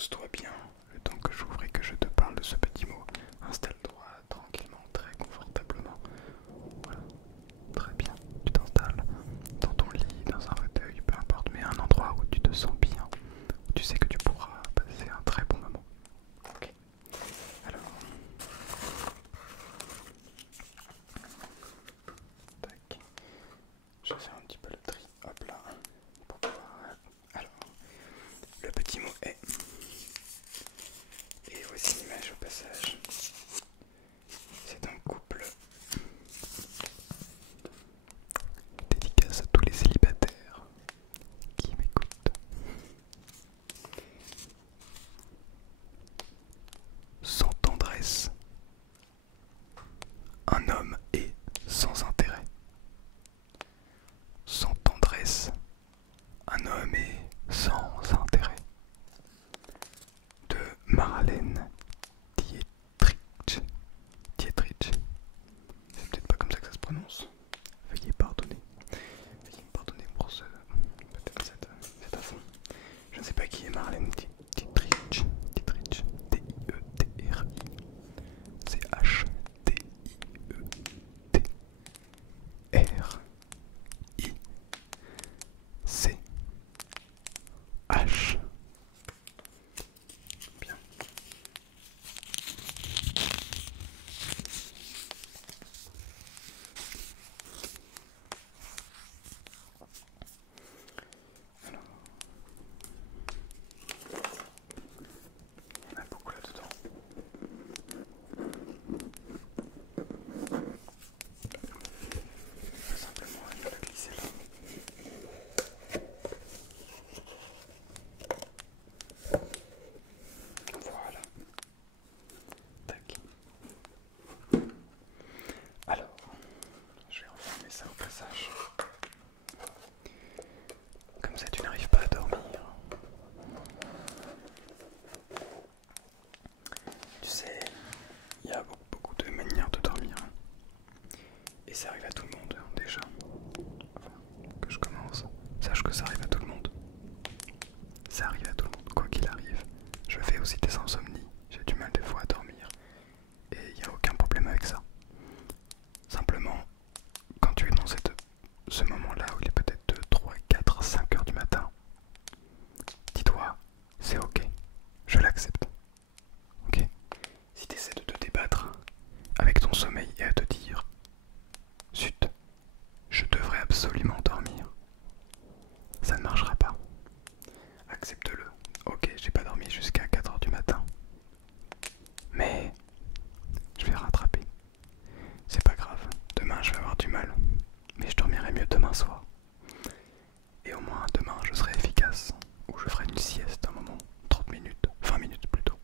Pose-toi bien le temps que j'ouvre et que je te parle de ce petit mot. Installe-toi tranquillement, très confortablement. Voilà, très bien. Tu t'installes dans ton lit, dans un fauteuil, peu importe, mais un endroit où tu te sens bien, où tu sais que tu pourras passer un très bon moment. Ok. Alors, tac. Je vais faire un petit peu le tri. Hop là. Pour pouvoir... Alors, le petit mot est. Et voici l'image au passage. C'est un couple. Dédicace à tous les célibataires qui m'écoutent. Sans tendresse, un homme est sans intérêt. Sans tendresse, un homme est sans intérêt. De Marlène Dietrich. Dietrich. C'est peut-être pas comme ça que ça se prononce. Veuillez pardonner. Veuillez me pardonner pour ce. Peut-être cet affront. Je ne sais pas qui est Marlène Dietrich. Dietrich. D-I-E-T-R-I. C'est H-D-I-E-T-R-I-C-H. Bien. Alors, il y en a beaucoup là-dedans. Simplement, je vais la glisser là. Voilà. Tac. Alors, je vais refermer ça au passage. Comme ça, tu n'arrives pas à dormir. Tu sais, il y a beaucoup de manières de dormir. Et ça arrive à tout le monde, déjà. Avant que je commence, sache que ça arrive à tout le monde. Ça arrive à tout le monde, quoi qu'il arrive. Je fais aussi des insomnies. J'ai du mal des fois à dormir. Et il n'y a aucun problème avec ça. Simplement, quand tu es dans ce moment-là où il est peut-être 2, 3, 4, 5 heures du matin, dis-toi, c'est ok, je l'accepte. Ok. Si tu essaies de te débattre avec ton sommeil et à te dire, zut, je devrais absolument dormir, ça ne marchera pas. Accepte-le. Ok, j'ai pas dormi jusqu'à 4 heures du matin. Mais je vais rattraper. C'est pas grave. Demain je vais avoir du mal. Mais je dormirai mieux demain soir. Et au moins demain je serai efficace. Ou je ferai une sieste un moment. 30 minutes. 20 minutes plutôt.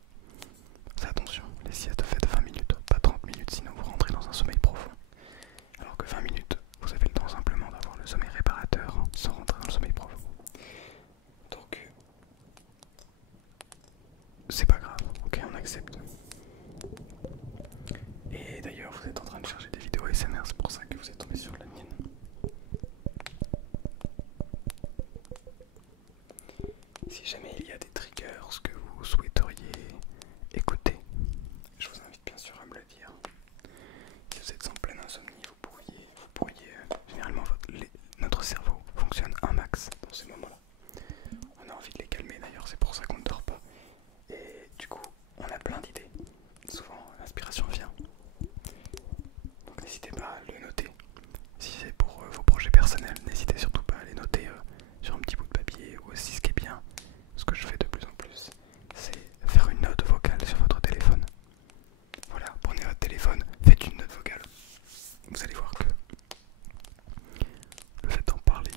Fais attention, les siestes faites 20 minutes, pas 30 minutes, sinon vous rentrez dans un sommeil profond. Alors que 20 minutes, vous avez le temps simplement d'avoir le sommeil réparateur sans rentrer dans le sommeil profond. Donc, c'est pas grave, ok, on accepte. Et d'ailleurs, vous êtes en train de chercher des vidéos ASMR, c'est pour ça que vous êtes tombé sur la mienne. Si jamais il y a des triggers que vous souhaiteriez écouter, je vous invite bien sûr à me le dire. Si vous êtes en pleine insomnie, vous pourriez généralement, notre cerveau fonctionne un max dans ces moments-là. On a envie de les calmer d'ailleurs, c'est pour ça qu'on ne dort pas. Et du coup, on a plein d'idées. Souvent, l'inspiration vient. Donc n'hésitez pas à le noter. Si c'est pour vos projets personnels, n'hésitez surtout pas à les noter sur un petit bout de papier. Ou aussi, ce qui est bien, ce que je fais de plus en plus, c'est faire une note vocale sur votre téléphone. Voilà, prenez votre téléphone, faites une note vocale. Vous allez voir que le fait d'en parler,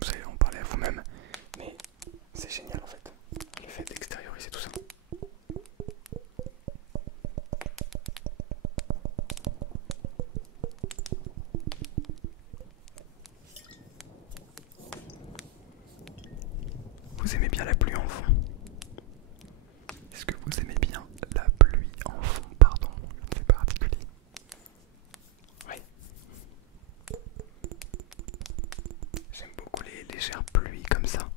vous allez en parler à vous-même, mais c'est génial en fait. Le fait d'extérioriser tout ça. Vous aimez bien la pluie en fond? Est-ce que vous aimez bien la pluie en fond? Pardon, c'est particulier. Oui. J'aime beaucoup les légères pluies comme ça.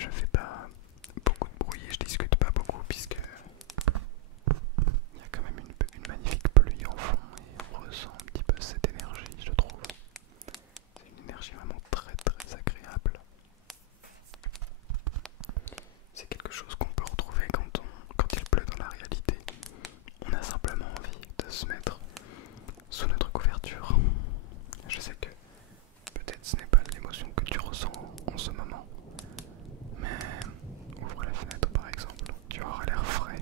je fais pas beaucoup de bruit et je discute pas beaucoup puisque il y a quand même une magnifique pluie en fond et on ressent un petit peu cette énergie, je trouve. C'est une énergie vraiment très très agréable. C'est quelque chose qu'on peut retrouver quand il pleut dans la réalité. On a simplement envie de se mettre sous notre couverture. Je sais que peut-être ce n'est pas l'émotion que tu ressens en ce moment, mais ouvre la fenêtre par exemple, tu auras l'air frais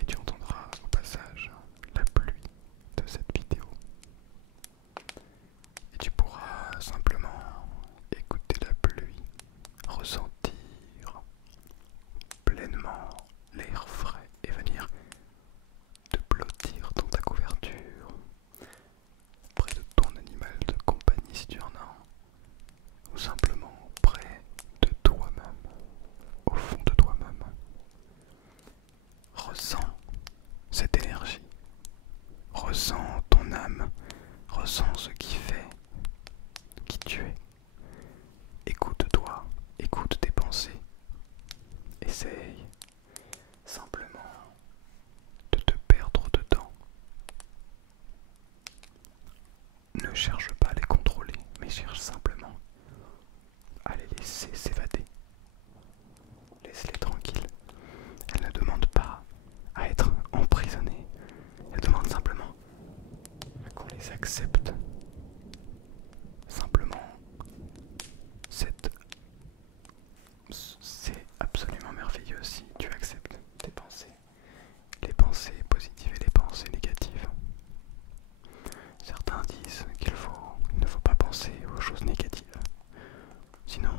et tu entendras au passage la pluie de cette vidéo. Et tu pourras simplement écouter la pluie, ressentir pleinement l'air frais et venir te blottir dans ta couverture, près de ton animal de compagnie si tu en as un, ou simplement près de toi-même, au fond de toi-même. Ressens cette énergie, ressens ton âme, ressens ce qui fait qui tu es. Écoute-toi, écoute tes pensées, essaye simplement de te perdre dedans. Ne cherche pas à les contrôler, mais cherche simplement à les laisser s'évader. Laisse-les tranquilles. Elles ne demandent pas à être emprisonnées. Elles demandent simplement qu'on les accepte. Simplement, c'est absolument merveilleux si tu acceptes tes pensées. Les pensées positives et les pensées négatives. Certains disent qu'il ne faut pas penser aux choses négatives. Sinon,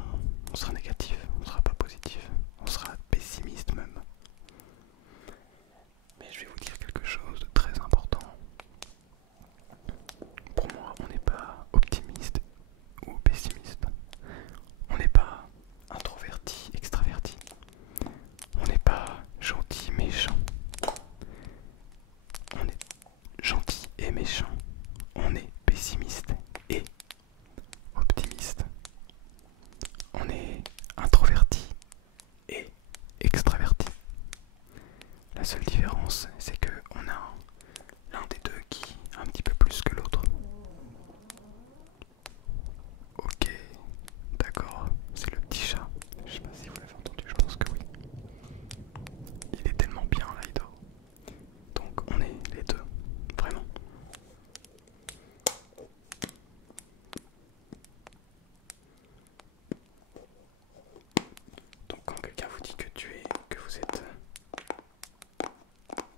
on sera négatif, on ne sera pas positif, on sera pessimiste même. Mais je vais vous dire quelque chose de très important. Pour moi, on n'est pas optimiste ou pessimiste. On n'est pas introverti, extraverti. On n'est pas gentil, méchant. On est gentil et méchant. On est pessimiste et optimiste. On est introverti et extraverti. La seule différence, c'est que on a l'un des deux qui est un petit peu plus que l'autre. Ok, d'accord, c'est le petit chat. Je sais pas si vous l'avez entendu, je pense que oui. Il est tellement bien là, il dort. Donc on est les deux, vraiment. Donc quand quelqu'un vous dit que vous êtes...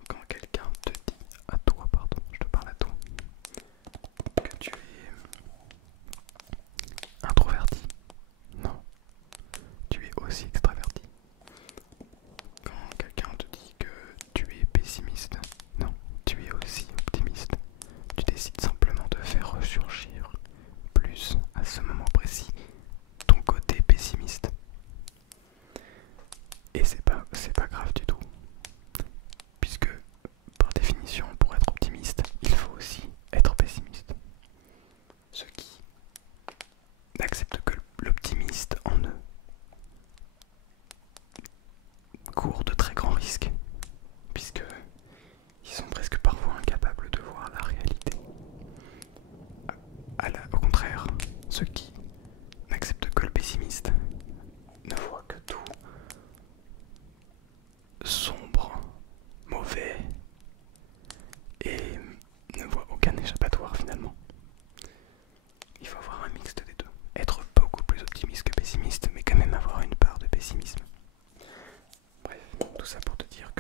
Quand quelqu'un te dit à toi, pardon, je te parle à toi, que tu es introverti, non, tu es aussi extraverti. Quand quelqu'un te dit que tu es pessimiste, non, tu es aussi optimiste. Tu décides simplement de faire ressurgir plus à ce moment précis ton côté pessimiste. Et c'est pas grave du tout. Puisque par définition, pour être optimiste, il faut aussi être pessimiste. Ceux qui n'acceptent que l'optimiste en eux courent de très grands risques, puisque ils sont presque parfois incapables de voir la réalité. Au contraire, ceux qui n'acceptent que le pessimiste ne voient que tout sombre, mauvais, et ne voient aucun échappatoire finalement. Il faut avoir un mixte des deux. Être beaucoup plus optimiste que pessimiste, mais quand même avoir une part de pessimisme. Bref, tout ça pour te dire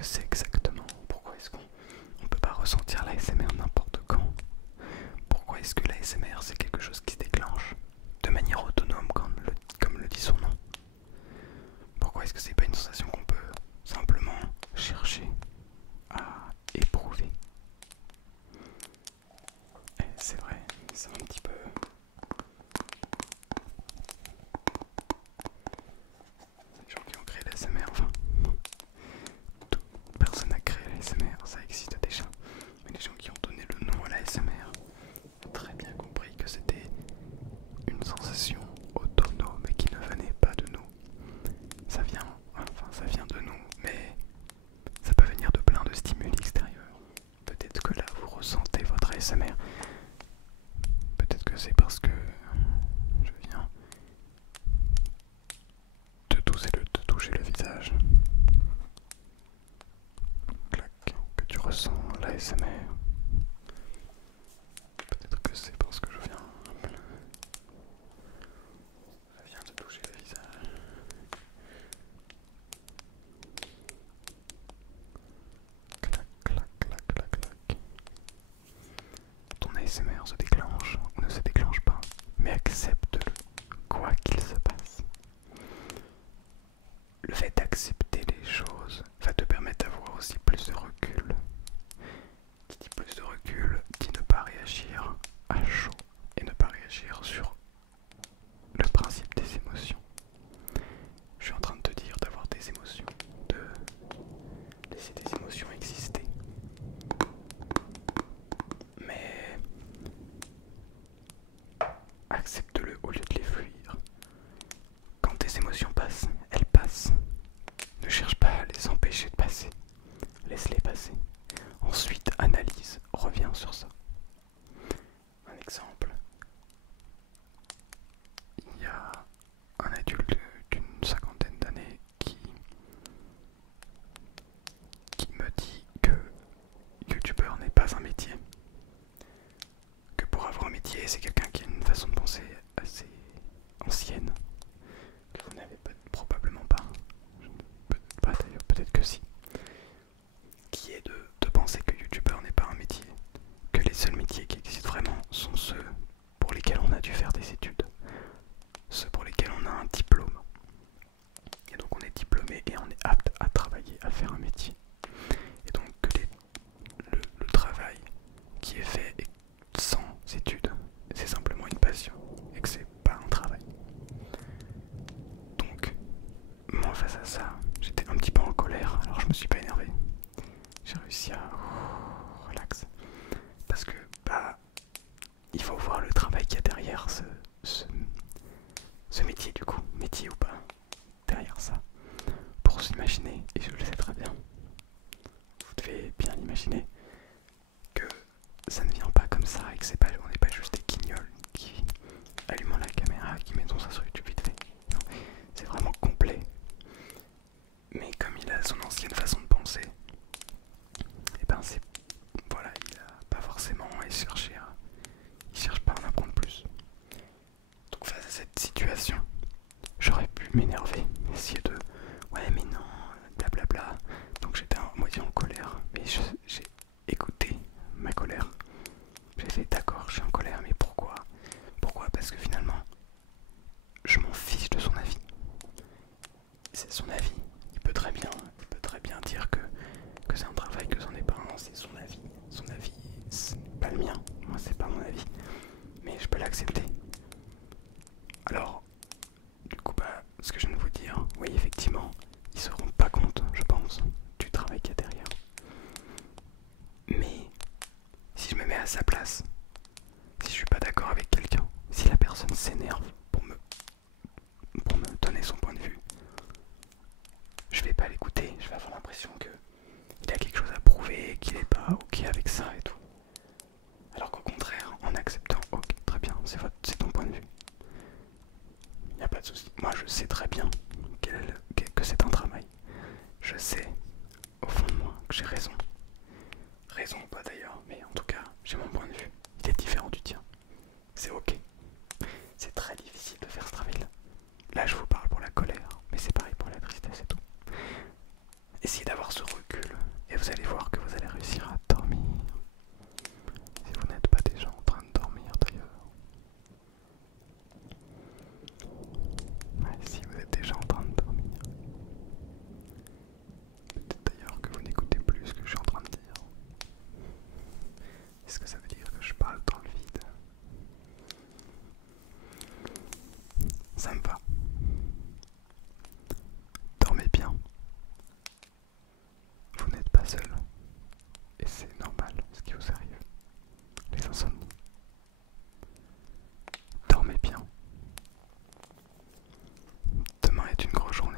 que c'est exactement? Pourquoi est-ce qu'on ne peut pas ressentir l'ASMR n'importe quand? Pourquoi est-ce que l'ASMR c'est quelque chose qui se déclenche de manière autonome comme le dit son nom? Pourquoi est-ce que c'est pas une sensation qu'on peut simplement chercher à éprouver? C'est vrai, c'est un petit peu... Les gens qui ont créé l'ASMR, enfin... Personne n'a créé l'ASMR, ça existe déjà. Mais les gens qui ont donné le nom à l'ASMR ont très bien compris que c'était une sensation autonome et qui ne venait pas de nous. Ça vient de nous, mais ça peut venir de plein de stimuli extérieurs. Peut-être que là vous ressentez votre ASMR. Peut-être que c'est parce que je viens te toucher le visage. Clac, que tu ressens l'ASMR. Peut-être que c'est parce que je viens te toucher le visage. Clac, clac, clac, clac, clac. Ton ASMR se déclenche ou ne se déclenche pas, mais accepte-le, quoi qu'il se passe. Le fait d'accepter les choses va te permettre d'avoir aussi plus de recul. Qui dit plus de recul dit ne pas réagir à chaud et ne pas réagir sur le principe des émotions. Je suis en train de te dire d'avoir des émotions, de laisser des émotions exister. Mais accepte-le au lieu de les fuir. Quand tes émotions passent, elles passent. Ne cherche pas à les empêcher de passer. Laisse-les passer. Ensuite, analyse, reviens sur ça. Un exemple. Il y a un adulte d'une cinquantaine d'années qui me dit que youtubeur n'est pas un métier. Que pour avoir un métier, c'est quelqu'un qui a une façon de penser assez ancienne. Que vous n'avez probablement pas. Peut-être pas d'ailleurs, peut-être que si. Qui est de penser que youtubeur n'est pas un métier. Que les seuls métiers qui existent vraiment sont ceux pour lesquels on a dû faire des études. Ceux pour lesquels on a un diplôme. Et donc on est diplômé et on est apte à travailler, à faire un métier. Et donc que le travail qui est fait sans études, c'est simplement une passion et que c'est pas un travail. Donc moi face à ça, j'étais un petit peu en colère, alors je me suis pas énervé. J'ai réussi à relax. Parce que bah il faut voir le travail qu'il y a derrière ce métier du coup, métier ou pas, derrière ça. Pour s'imaginer, et je le sais très bien, vous devez bien l'imaginer, que ça ne vient pas comme ça et que on n'est pas juste des guignols qui allument la caméra et qui mettons ça sur YouTube vite fait. Non, c'est vraiment complet. Mais comme il a son ancienne façon de penser, et ben c'est... Voilà, il a pas forcément à chercher il cherche pas à en apprendre plus. Donc face à cette situation, j'aurais pu m'énerver, essayer de... Ouais mais non, blablabla. Donc j'étais à moitié en colère, mais j'ai écouté ma colère. J'ai fait d'accord, je suis en colère, mais pourquoi? Pourquoi? Parce que finalement, je m'en fiche de son avis. C'est son avis. Il peut très bien dire que c'est un travail, que c'en est pas un, c'est son avis. Son avis, c'est pas le mien. Moi, c'est pas mon avis. Mais je peux l'accepter. Alors, du coup, bah, ce que je viens de vous dire, oui, effectivement, ils se rendent pas compte, je pense, du travail qu'il y a derrière. Mais si je me mets à sa place, si je suis pas d'accord avec quelqu'un, si la personne s'énerve pour me donner son point de vue, je vais pas l'écouter, je vais avoir l'impression que il a quelque chose à prouver, qu'il est pas ok avec ça et tout. Alors qu'au contraire, en acceptant, ok, très bien, c'est ton point de vue. Y a pas de souci. Moi je sais très bien que c'est un travail. Je sais au fond de moi que j'ai raison. Raison ou pas d'ailleurs, mais en tout cas, j'ai mon point de vue. Il est différent du tien. C'est ok. C'est très difficile de faire ce travail-là. Là, je vous parle pour la colère, mais c'est pareil pour la tristesse et tout. Essayez d'avoir ce recul une grosse journée.